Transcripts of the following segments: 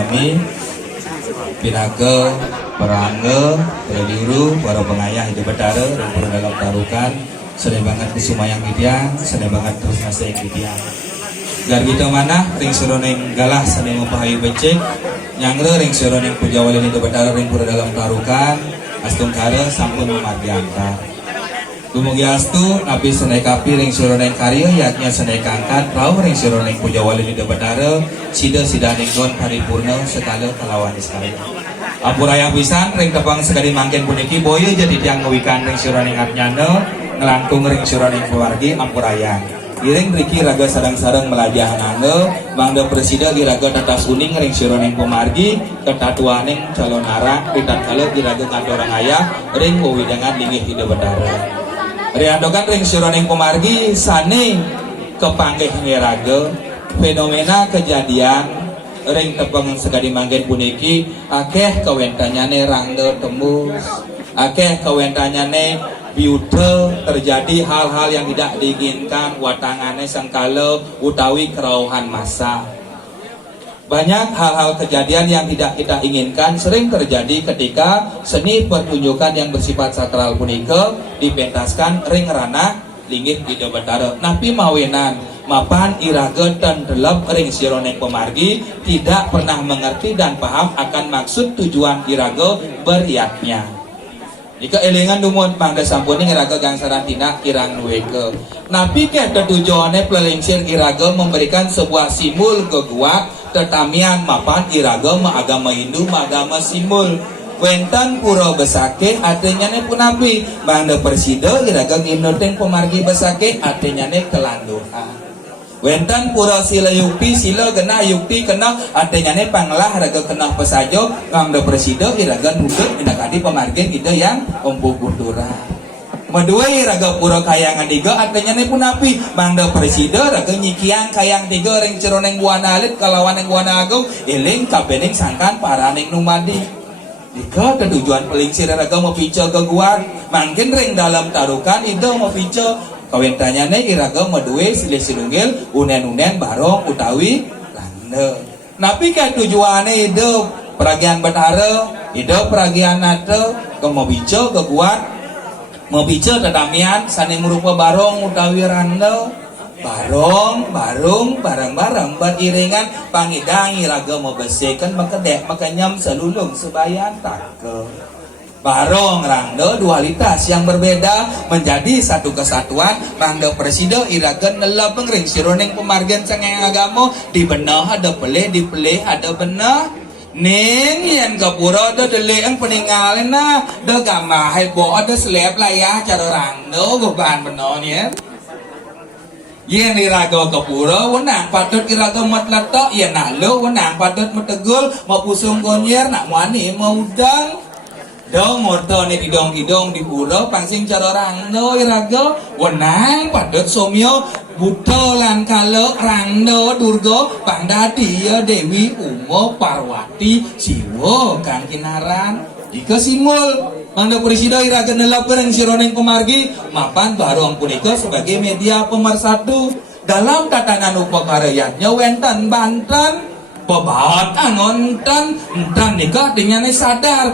kami pinaga perangga perdiru para pengayah hidup betara dan para dalam tarukan sedih banget kesumayang idiang sedih banget terus nasi idiang gar kita mana ring suroneng galah sedih membahayu becek nyangre ring suroneng pujawalin hidup betara ring para dalam tarukan astung kare sampun memargiangka dumugi astu nabi senai kapi ring suroneng karya yaknya senai kangkat rau ring suroneng pujawalin hidup betara sida ning paripurna sekala kelawan sekali ampurayang pisan ring tepang sekali mangken puniki boyo jadi tiang ngewikan ring suroneng atnyana ngelangkung ring suroneng keluargi ampurayang iring riki raga sarang-sarang melajahanane mangda presida iraga tatas kuning ring suroneng pemargi ketatuaning calon arang ditatkala iraga kantorang ayah ring wewidangan linggih hidup betara riandokan ring suroneng pemargi sane kepanggih ngeraga fenomena kejadian ring tepeng sekali manggen puniki akeh kawentanyane rangda tembus akeh kawentanyane biuta terjadi hal-hal yang tidak diinginkan watangane sangkala utawi kerauhan massa banyak hal-hal kejadian yang tidak kita inginkan sering terjadi ketika seni pertunjukan yang bersifat sakral punika dipentaskan ring ranah linggih hidup betara napi mawenan mapan iraga dan delep ring sironeng pemargi tidak pernah mengerti dan paham akan maksud tujuan iraga beriatnya jika elingan dumut mangga sampuni iraga gangsaran tina irang nuweke napi ke tujuannya pelelingsir iraga memberikan sebuah simbol keguak tetamian mapan iraga agama Hindu agama simbol wenten pura besake artinya ne punapi mangda persida iraga nginuteng pemargi besake artinya ne kelanduhan wenten pura sila yukti sila kena yukti kena artinya ne panglah raga kena pesajo mangda presida iraga nudut indakadi pemargi kita yang umpu kultura Medua raga pura kayangan tiga artinya ne punapi mangda presida raga nyikiang kayang tiga ring ceroneng buana alit kalawan yang buana agung iling kapening sangkan paraning numadi jika tujuan pelingsir raga mau pica keguan mungkin ring dalam tarukan itu mau pica kawentanya ne iraga medue silih-silunggil unen-unen barong utawi randa napi kan tujuannya itu peragian betara itu peragian nate mau pica keguan mau bicara tetamian sani merupa barong utawi randa barong bareng-bareng beriringan pangidang iraga mau besekan makedek makanyam selulung sebayan take barong randa dualitas yang berbeda menjadi satu kesatuan randa presida iraga nelabeng ring sironeng pemargian sangeng agama dibenah ada peleh dipeleh ada benah Ning yang kapura ada deleang peninggalin na ada gamah hai bo ada seleb layah cara rangno goban benonnya yang iraga kapura wenang patut iraga matlatok ya nak lo wenang patut metegul mau pusung konyer nak wani mau udang dong motor ni didong di pura pangsing cara rangno iraga wenang patut somyo buta lan kala rangno durga pangdadi ya dewi umo parwati siwa kang kinaran jika simul mangda presida iraga nelapereng sironeng pemargi mapan barong punika sebagai media pemersatu dalam tatanan upakaryatnya wenten Banten pebatan entan nikah dengan sadar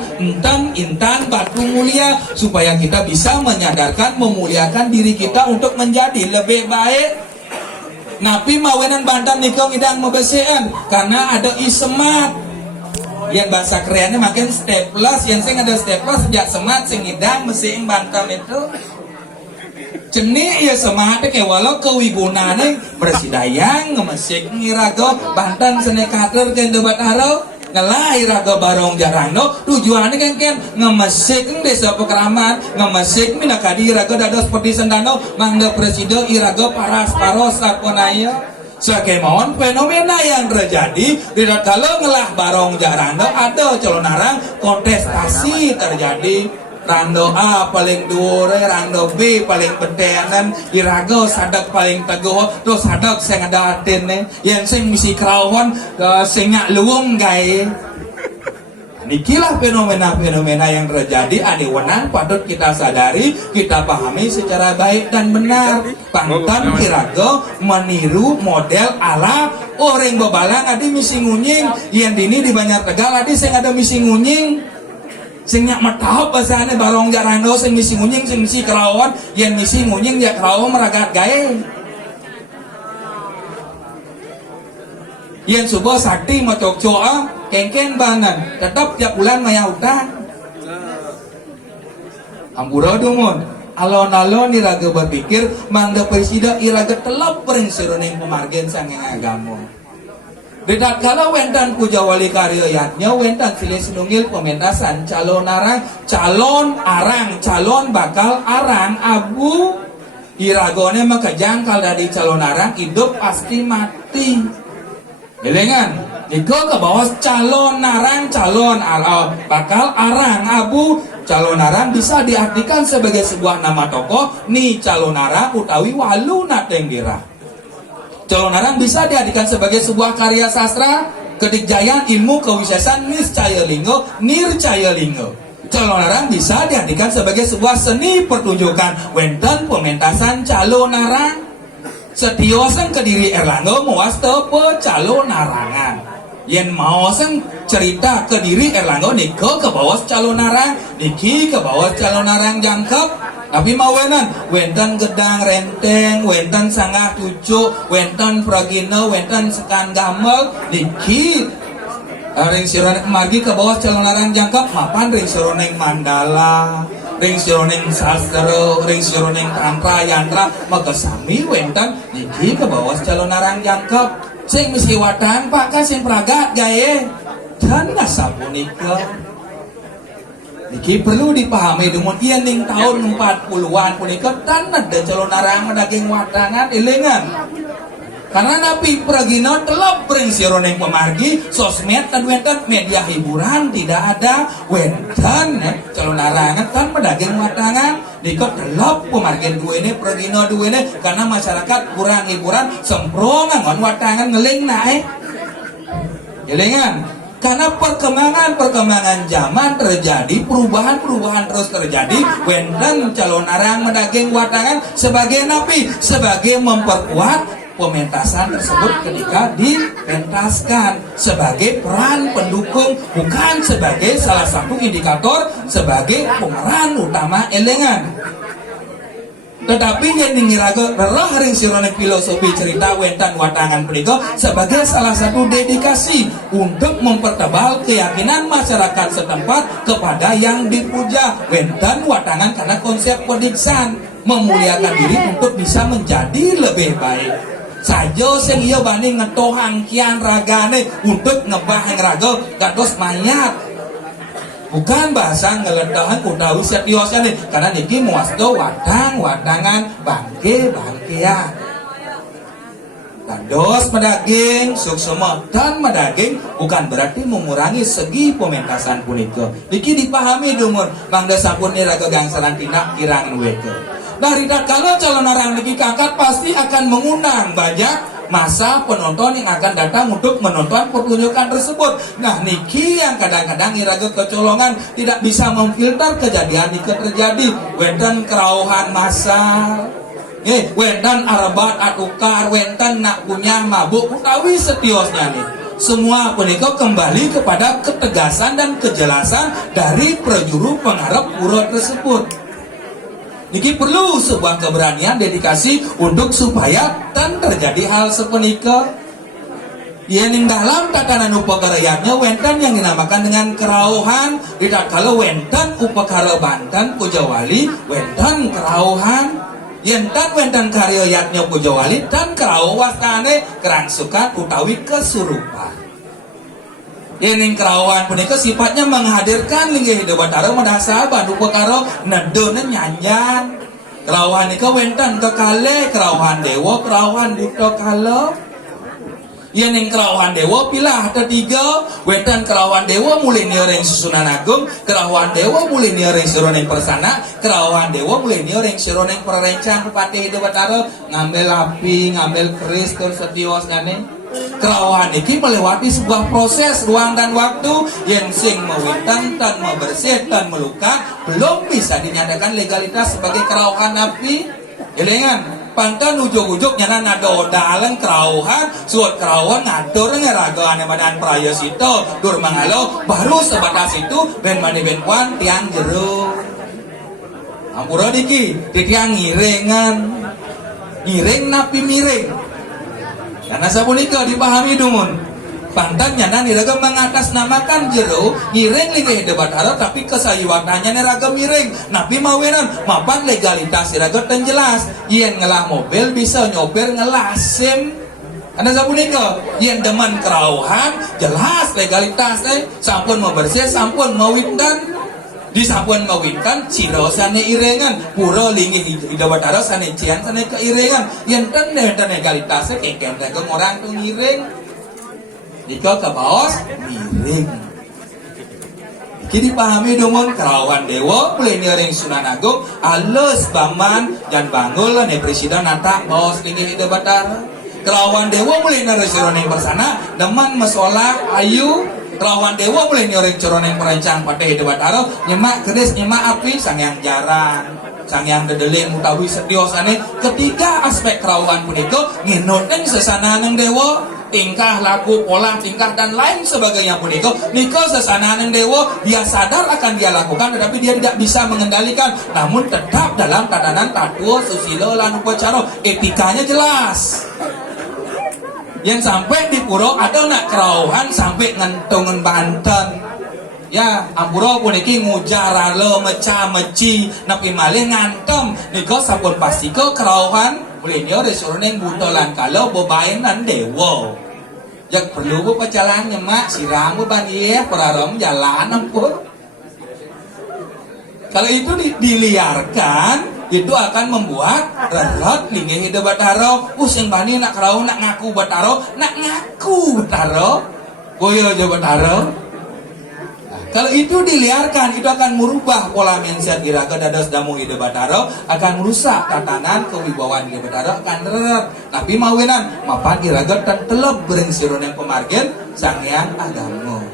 intan batu mulia supaya kita bisa menyadarkan memuliakan diri kita untuk menjadi lebih baik napi mawenan Banten nikah idang mebesean karena ada isemat yang bahasa kerennya makin staples yang sing ada staples sejak semat sing idang meseing Banten itu Ceni ya semangat kayak walau kewigunane bersidayang ngemesik ngiraga Banten sene kater ke debat haro ngelai raga barong jarangno tujuannya kan ngemesik desa pekraman ngemesik minakadi raga dada seperti sendano mangda presida iraga paros sakonaya Sakemon fenomena yang terjadi tidak kalau ngelah barong jarangno ada calon arang kontestasi terjadi rando A paling dhuwur, rando B paling betenan, iraga sadak paling teguh, terus sadak sing ngadatin yen sing misi krawon sing ngak luwung gae. Nikilah fenomena-fenomena yang terjadi adiwenang patut kita sadari, kita pahami secara baik dan benar. Pangtan kiraga meniru model ala orang bebalang adi misi ngunying, yang dini di Banjar Tegal adi sing ada misi ngunying. Sing nyak metahop bahasane barong jarando sing misi ngunying sing misi kerawan, yang misi ngunying ya kerawan meragat gae. Yang subuh sakti macok coa kengkeng banan tetap tiap bulan maya utang ampura dumun alon-alon iraga berpikir mangga presida iraga telap pering siruning pemargen sangeng agama dedak kala wentan puja wali karya yatnya wentan silih sinunggil pementasan calon arang calon bakal arang abu iragone maka jangkal dari calon arang hidup pasti mati. Elengan, niko ke bawah calon narang, bakal arang abu. Calon narang bisa diartikan sebagai sebuah nama tokoh. Ni calon narang utawi walu natenggira. Calon narang bisa diartikan sebagai sebuah karya sastra, kedikjayaan ilmu kewisesan niscaya linggo, nircaya linggo. Calon narang bisa diartikan sebagai sebuah seni pertunjukan. Wenten pementasan calon narang. Setiosan Kediri Erlangga muas tepe calon narangan. Yen maosan cerita Kediri Erlangga niko ke bawah calon narang, niki ke bawah calon narang jangkep. Tapi mawenan, wenten gedang renteng, wenten sangah tujuh, wenten pragina, wenten sekan gamel, niki ring sironeng margi ke bawah calon narang jangkep. Mapan ring sironeng mandala, ring sironeng sastra, ring sironeng tantra yantra, maka sami wenten niki ke bawah calon narang jangkep. Sing misi watang pak kan sing pragat gaye dan nasapunika niki perlu dipahami dumun iya ning tahun 40-an punika dan ada calon narang daging watangan elengan. Karena napi pragina telap bering sironeng pemargi sosmed dan wenten media hiburan tidak ada wenten calon narangan kan pedaging watangan dikot telap pemargi duene pragina duene karena masyarakat kurang hiburan semprongan watangan ngeling naik gelengan. Karena perkembangan zaman terjadi, perubahan terus terjadi. Wenten calon narang medaging watangan sebagai napi, sebagai memperkuat pementasan tersebut ketika dipentaskan sebagai peran pendukung, bukan sebagai salah satu indikator sebagai pemeran utama elengan. Tetapi yang ngiraga rerah ring sironek filosofi cerita wentan watangan punika sebagai salah satu dedikasi untuk mempertebal keyakinan masyarakat setempat kepada yang dipuja. Wentan watangan karena konsep pediksan memuliakan diri untuk bisa menjadi lebih baik. Saja sing iya bani ngetohang kian ragane untuk ngebah raga gados mayat. Bukan bahasa ngeletahan utawi setiosane karena niki muasdo watangan bangkean. Gandos medaging suksema dan medaging bukan berarti mengurangi segi pementasan punika. Niki dipahami dumur mangda sampun iraga gangsalan tindak kirang weke. Nah, kalau calon narang niki kakak pasti akan mengundang banyak masa penonton yang akan datang untuk menonton pertunjukan tersebut. Nah, niki yang kadang-kadang iraga kecolongan tidak bisa memfilter kejadian niki terjadi. Wenten kerauhan massal, wenten arabat atukar, wenten nak punya mabuk utawi setiosnya nih. Semua punika kembali kepada ketegasan dan kejelasan dari prajuru pengarep pura tersebut. Niki perlu sebuah keberanian dedikasi untuk supaya tan terjadi hal sepunika. Yang dalam tatanan upakaryanya wenten yang dinamakan dengan kerauhan. Tidak kalau wenten upakara Banten Pujawali wenten kerauhan. Yentan wenten karyayatnya Pujawali dan kerawastane kerangsukan utawi kesurupan. Yang kerauhan punika sifatnya menghadirkan linggih Batara madasa bandu perkara nedone nyanyan. Kerauhan nika wenten kekale kerauhan dewa, kerauhan buta kala. Yen ning Kerawan Dewa pilah ada 3, wetan Kerawan Dewa mulai ring Susunan Agung, Kerawan Dewa mulai ring Sironeng Persana, Kerawan Dewa mulai ring Sironeng Perencang Bupati Hidup Batara, ngambil api, ngambil keris terus setios ngane. Kerawan iki melewati sebuah proses ruang dan waktu yang sing mewitan dan membersih dan melukat belum bisa dinyatakan legalitas sebagai kerawan api. Elengan pantan ujung-ujung nyana nado dalang kerauhan suat kerauhan ngatur ngeragaan badan prayasito dur mangalo baru sebatas itu ben mani ben puan tiang jeruk ampura diki tiang ngiringan ngiring napi miring karena sapunika dipahami dumun pantan nyana niragam mengatasnamakan jeruk ngiring lingih debat haro tapi kesayiwananya niragam miring napi mawinan mapan legalitas niragam dan jelas yen ngelah mobil bisa nyopir ngelah SIM anda sapunika yen demen kerauhan jelas legalitas sampun membersih sampun mawintan di sampun mawintan cirosane irengan pura lingih debat haro sane cian sane keirengan yen ten legalitasnya kengkem dagang orang tuh ngiring jika ke bawah miring. Kini pahami dumun Kerawan Dewa mulai ring Sunan Agung alus baman dan bangul nih presiden nata bawah linggih Hidup Batara. Kerawan Dewa mulai ring Sironeng Persana deman mesolak ayu. Kerawan Dewa mulai ring Sironeng Perencang Pate Hidup Batara nyemak keris nyemak api sang yang jarang. Sang yang dedelin mutawi setiosane ketiga aspek kerawan punika nginuteng sesananeng dewa tingkah laku pola tingkah dan lain sebagainya punika nika sesananeng dewa dia sadar akan dia lakukan tetapi dia tidak bisa mengendalikan namun tetap dalam tatanan tatua susilo lan upacara etikanya jelas yang sampai di pura ada nak kerauhan sampai ngentungan Banten ya ampura puniki ngujaralo meca meci napi malih ngantem nika sampun pastiko kerauhan mulai dia resuruneng butolan kalau bebaenan dewa yang perlu bu pecalang nyemak sirang bu baniyeh perarom jalan ampun kalau itu diliarkan itu akan membuat rerot linggih Hidup Batara sing bani nak kerau nak ngaku Batara nak ngaku Batara boyo aja Batara. Kalau itu diliarkan, itu akan merubah pola mindset iraga dados damu Hidup Batara, akan merusak tatanan kewibawaan Hidup Batara akan reret. Tapi mawinan, mapan iraga dan telep bering sironeng pemargin sanghyang agama.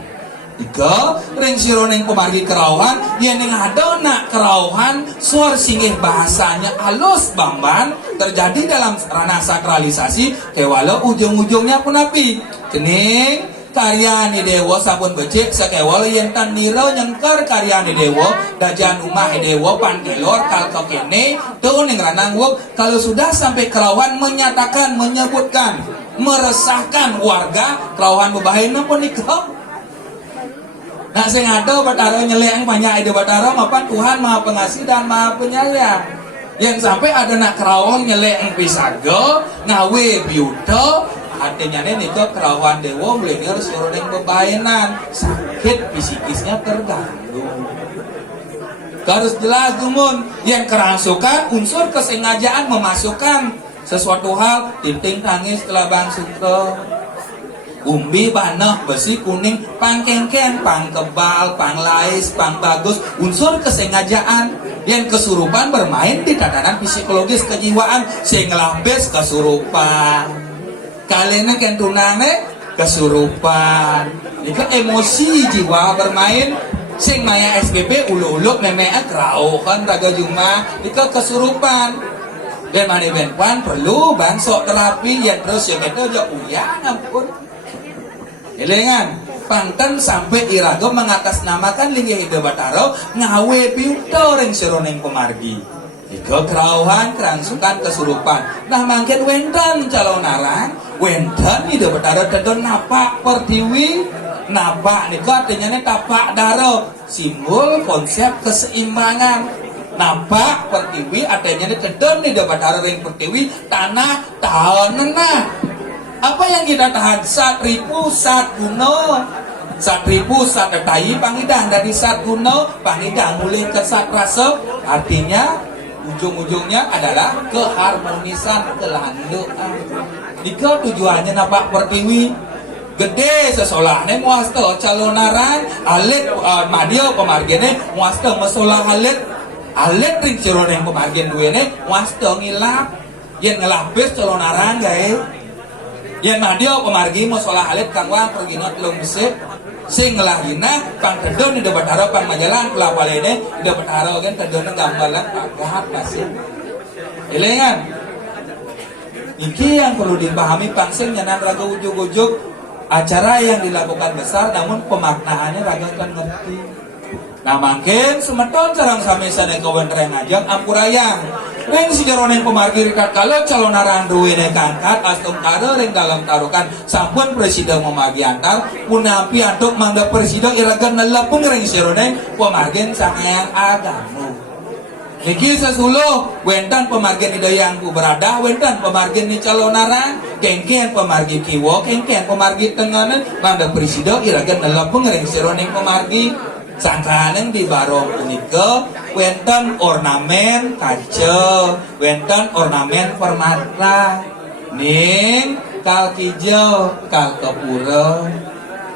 Ika ring sironeng pemargi kerauhan, yang ada nak kerauhan suar singih bahasanya alus bamban terjadi dalam ranah sakralisasi, kewalau ujung-ujungnya pun api. Kening karya ni dewa sabun becik sakewala yang tan niro nyengker karya ni dewa dajan umah dewa pandelor kal kene tuh ning ranang wuk kalau sudah sampai kerawan menyatakan menyebutkan meresahkan warga kerawan bebahaina pun nikah nah sing ada Batara nyeleng banyak ide Batara mapan Tuhan Maha Pengasih dan Maha Penyayang yang sampai ada nak kerawan nyeleng pisago ngawe biuto artinya nih ke kerawan dewa mulai harus yang bebaenan sakit fisikisnya terganggu harus jelas dumun yang kerangsukan unsur kesengajaan memasukkan sesuatu hal tinting tangis kelabang sutra umbi panah besi kuning pangkengkeng pangkebal panglais pangbagus unsur kesengajaan yang kesurupan bermain di tatanan psikologis kejiwaan sehingga lambes kesurupan kalian kan tunane kesurupan itu emosi jiwa bermain sing maya SPP ulu-ulu memea kerau kan raga juma itu kesurupan dan mani benpuan perlu bangsok terapi yang terus yang itu aja uyan ampun elengan panten sampai iraga mengatasnamakan linggih Hidup Batara ngawe piuto ring sironeng pemargi ika kerauhan kerangsukan kesurupan nah mangkin wenten calon narang wenten Hidup Batara dedon napak pertiwi napak nika artinya tapak daro simbol konsep keseimbangan napak pertiwi artinya dedon Hidup Batara ring pertiwi tanah tahunna apa yang kita tahan satripu sat guno satripu sat detayi pangidang dari sat guno pangidang mulai ke sat rasa artinya ujung-ujungnya adalah keharmonisan kelanduan Nika tujuannya napak pertiwi gede sesolahnya muasta calonaran alit madio pemargene muasta masalah alit ring cironeng pemargen duene muasta ngilap yang ngelapis calonaran guys yang madio pemargi masalah alit kangwa perginot belum besek sing ngelahina pang tedon di debat haro pang majalan pelapalene di debat haro kan tedon gambalan pagahat masih ilengan iki yang perlu dipahami pangsing nyanan raga ujuk-ujuk acara yang dilakukan besar namun pemaknaannya raga kan ngerti. Nah makin semeton sareng sami sane kawan reng ajang ampurayang ring sijaroneng pemargi rikat kalau calon aran duwene kangkat astum karo ring dalam tarukan sampun presiden memagi antar punapi antuk mangga presiden iragan nelapun ring sijaroneng pemargin sangayang agamu niki sesuluh wentan pemargin idayang ku berada wentan pemargin ni calonara kengken pemargi kiwo kengken pemargi tenganan mangga presiden iragan nelapun ring sijaroneng pemargi sangkaneng di barong punika wenten ornamen kaca wenten ornamen permata ning kal kijo kal kepura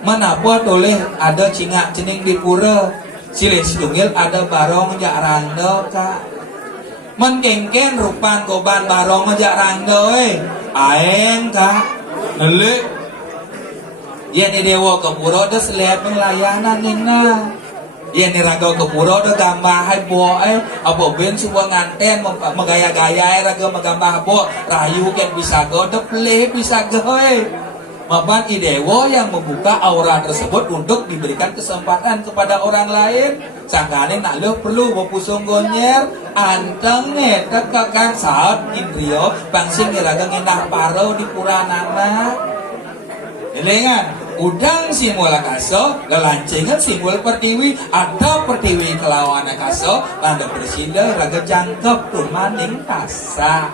menapa toleh ada cingak cening di pura silih sidungil ada barong jak rando kak menkengken rupan koban barong jak rando aeng kak nelik ya ni dewa kepura ada selep pelayanan ningna ya ni raga kepura ada gambah hai bo apa ben semua nganten megaya-gaya raga megambah bo rayu ken bisa go deple bisa go mapan idewo yang membuka aura tersebut untuk diberikan kesempatan kepada orang lain sangkane nak lo perlu bopusung gonyer anteng netek kakang saat indrio bangsing raga nginah paro di puranana elengan udang simul kaso lelancengan simul pertiwi ada pertiwi kelawan kaso landa presida raga jangkep tun maning tasa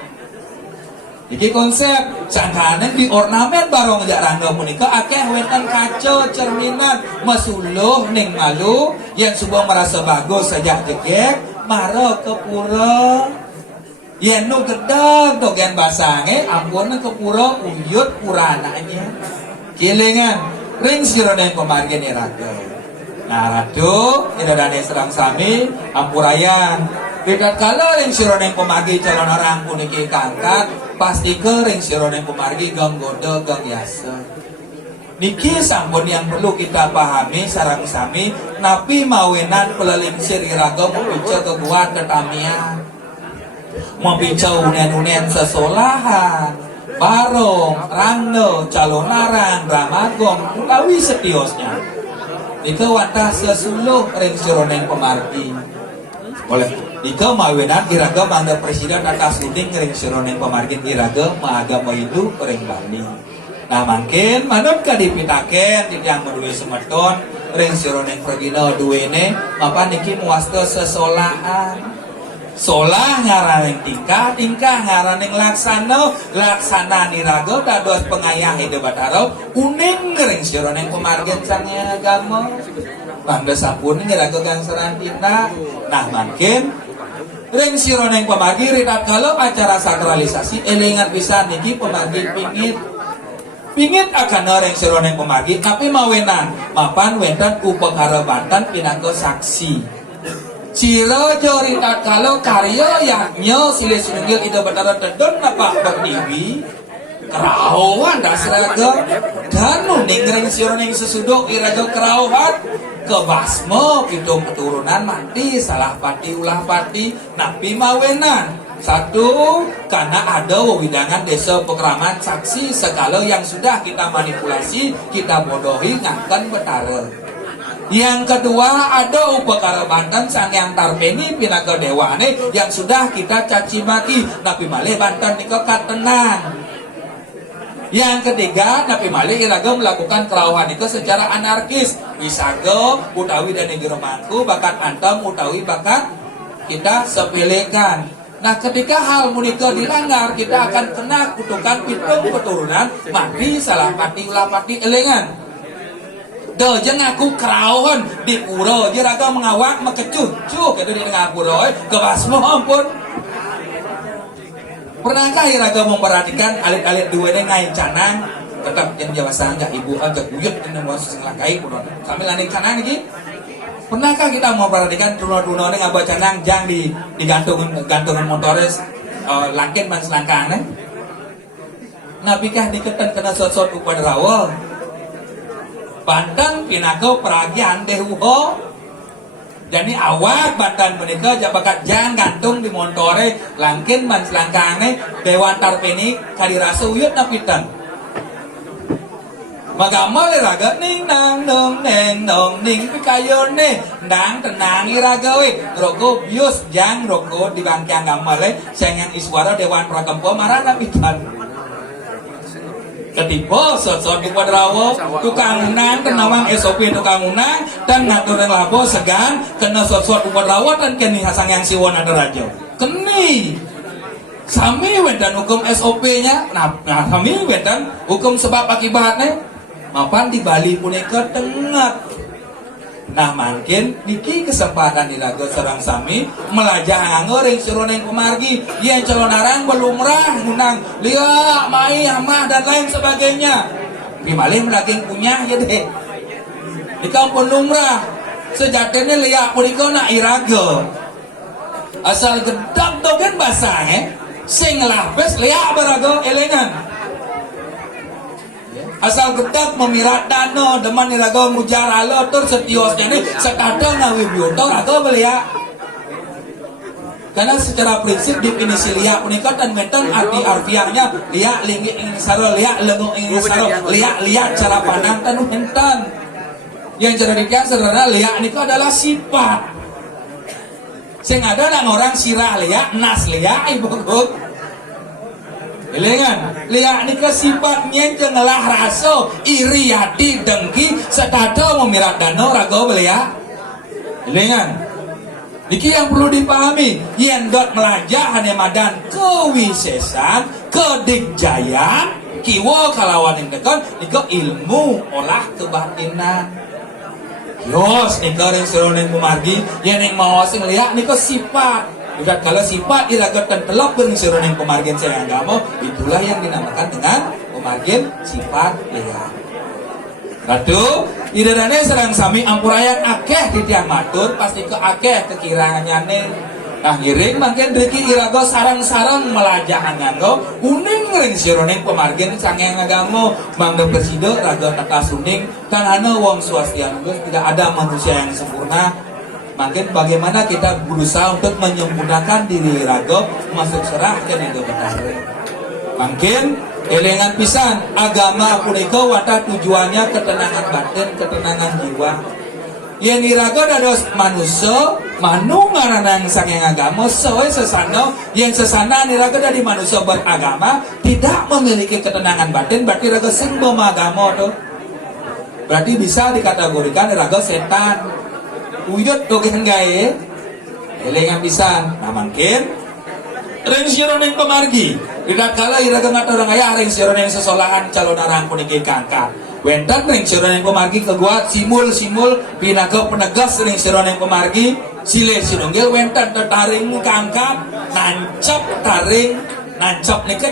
iki konsep sangkanen di ornamen barong jak rangga punika akeh wenten kaca cerminan masuluh ning malu yang sebuah merasa bagus saja jegek mara kepura yen nu gedeg dogen basange ampun kepura uyut purananya kilingan ring sironeng pemargen iraga nah radu idadane serang sami ampurayan ridat kala ring sironeng pemargi calon orang puniki kangkat pasti ke ring sironeng pemargi gang goda gang yasa niki sampun yang perlu kita pahami sarang sami napi mawenan pelelingsir iraga membica keguat tetamian membica unen-unen sesolahan barong, rando, calon larang, ramagong, utawi setiosnya. Ika wantah sesuluh ring sironeng pemargi. Oleh ika mawenan iraga mangga presiden atas suding ring sironeng pemargi iraga maaga maidu ring bali. Nah mungkin manut kadipitaken yang menduwe semeton ring sironeng pergina duwene apa niki muasta sesolahan. Solah ngaraneng tingkah ngaraneng laksana niraga dados pengayah hidup bataro uning ring sironeng pemargen sangnya agama bangda sampun niraga gang serantina nah makin ring sironeng pemargi ritat kalau acara sakralisasi elingat bisa niki pemargi pingit akan ring sironeng pemargi tapi mawenan mapan wentan upakara bantan pinanggo saksi Ciro joritat kalau karya yaknya silih sinunggil ide betara tedon napak berdiri kerawan dasraga dan nuning ring sironing sesuduk iraga kerawan kebasmo gitu keturunan mati salah pati ulah pati napi mawenan satu karena ada wewidangan desa pekraman saksi segala yang sudah kita manipulasi kita bodohi ngangkan betara. Yang kedua ada upakara Banten sang yang tarpeni pinaga dewane yang sudah kita caci maki napi malih Banten nika tenang. Yang ketiga napi malih iraga melakukan kerauhan itu secara anarkis misaga utawi dan geromangku bakat antem utawi bakat kita sepelekan. Nah ketika hal munika dilanggar kita akan kena kutukan pitung keturunan mati salah pati ulah pati elengan. Dojeng aku kerauhan di pura jeraga mengawak mekecuh itu di tengah pura kebasmo ampun Pernahkah iraga memperhatikan alit-alit dua ini ngain canang tetap yang jawasa enggak ibu agak buyut ini mau selakai sambil laning canang lagi. Pernahkah kita memperhatikan tuno-tuno ini ngaba canang jang gantungan motores langkin man selangkang nih. Napikah diketan kena sot-sot upada rawa. Banten pinako peragian dehuho. Jadi awak Banten menika jabakat jang gantung di montore langkin man selangkange dewan tarpeni kadirasa uyut napitan. Magama iraga ning nang dong neng dong ning pikayone ndang tenang iraga we roko bius jang roko di bangkiang gamale sengang iswara dewan prakampo marana pitan. Ketipo sot-sot di Padrawo tukang unang tenawang SOP tukang unang dan ngatur yang labo segan kena sot-sot di Padrawo dan kini hasang yang siwon ada raja keni sami wedan hukum SOP nya nah sami wedan hukum sebab akibatnya mapan di Bali punika tengah. Nah makin niki kesempatan dilago serang sami melajah angering suroneng kumargi yang celonarang belum rah ngunang liak mai amah dan lain sebagainya bimalih melaging punya ya deh di kampung lumrah sejatinya liak punika nak iraga asal gedap dogen basang sing lapis liak berago elengan asal gedak memirat dano deman iraga mujar alo tur setiosnya ini sekadang nawi biuto raga belia karena secara prinsip definisi liak unikot dan menton arti arfiahnya liak linggit ingin saro liak lengung ingin saro liak cara pandang tanu menton yang cara dikian sebenarnya liak ini adalah sifat sing ada nang orang sirah liak nas liak ibu Elengan, lihat ni sifatnya jengelah raso, iri hati dengki, sekadar memirat dano rago belia. Elengan, niki yang perlu dipahami, yang dot melajah hanya madan kewisesan, kedikjayaan, kiwa kalawan yang dekon, niko ilmu olah kebatinan. Yos, niko yang seronin pemargi, yang mau sing lihat niko sifat. Udah kalau sifat iragatan telok berisiran yang pemargian saya agama itulah yang dinamakan dengan pemargian sifat lihat. Ratu idadane serang sami ampurayan akeh di tiang matur pasti ke akeh kekirangannya nah ngiring makin driki irago sarang-sarang melajah nganggo uning ring sironing pemargian sange agama mangga bersido raga tata suning kan hana wong swastian tidak ada manusia yang sempurna. Makin bagaimana kita berusaha untuk menyempurnakan diri raga masuk serah ke nido betare. Makin elengan pisan agama punika wata tujuannya ketenangan batin, ketenangan jiwa. Yang iraga dados manusia manu ngaranang sanging agama soe sesana yang sesana niraga dari manusia beragama tidak memiliki ketenangan batin berarti raga sing agama tuh. Berarti bisa dikategorikan raga setan. Uyut dogen gaye elengan pisan nah makin ring sironeng pemargi tidak kala iraga ngaturang aya ring sironeng sesolahan calon arang puniki kangka wentan ring sironeng pemargi keguat simul pinaga penegas ring sironeng pemargi sile sinunggil wentan taring kangka nancap taring nancap nih